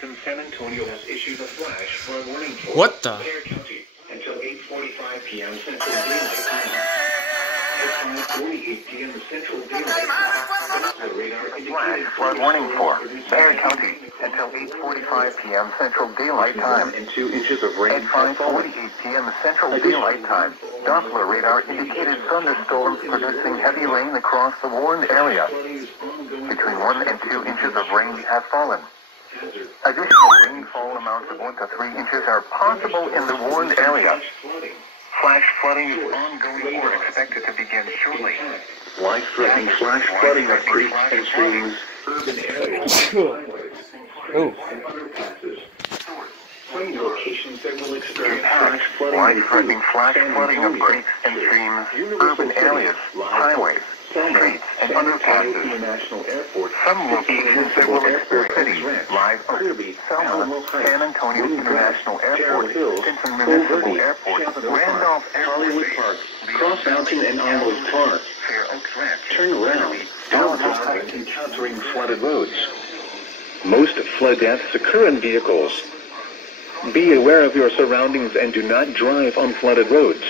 San Antonio has issued a flash flood warning for What the? Bexar County until 8:45 p.m. Central Daylight Time. At 5:48 p.m. Central Daylight Time, the radar indicated flood warning for Bexar County until 8:45 p.m. Central Daylight Time. 1 and 2 inches of rain. At 5:48 p.m. Central Daylight Time, Doppler radar indicated thunderstorms producing heavy rain across the warned area. Between 1 and 2 inches of rain have fallen. Additional rainfall amounts of 1 to 3 inches are possible in the warned area. Flash flooding is ongoing or expected to begin shortly. Life-threatening flash flooding of creeks and streams, urban areas, Oh. and underpasses. Some locations that will experience flash flooding Life-threatening flash flooding of creeks and streams, urban areas, highways, streets, and underpasses. International Airport. Some locations that will experience cities, Live Oak, Selma, San Antonio International Airport, Stinson Municipal Airport, Randolph Hollywood Airport, Park, Cross Mountain and Alamo Park. Fair Oaks Ranch, Turn around. Don't drive encountering flooded roads. Most flood deaths occur in vehicles. Be aware of your surroundings and do not drive on flooded roads.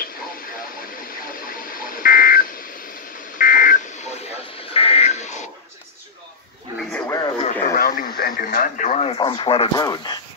Be aware of your surroundings and do not drive on flooded roads.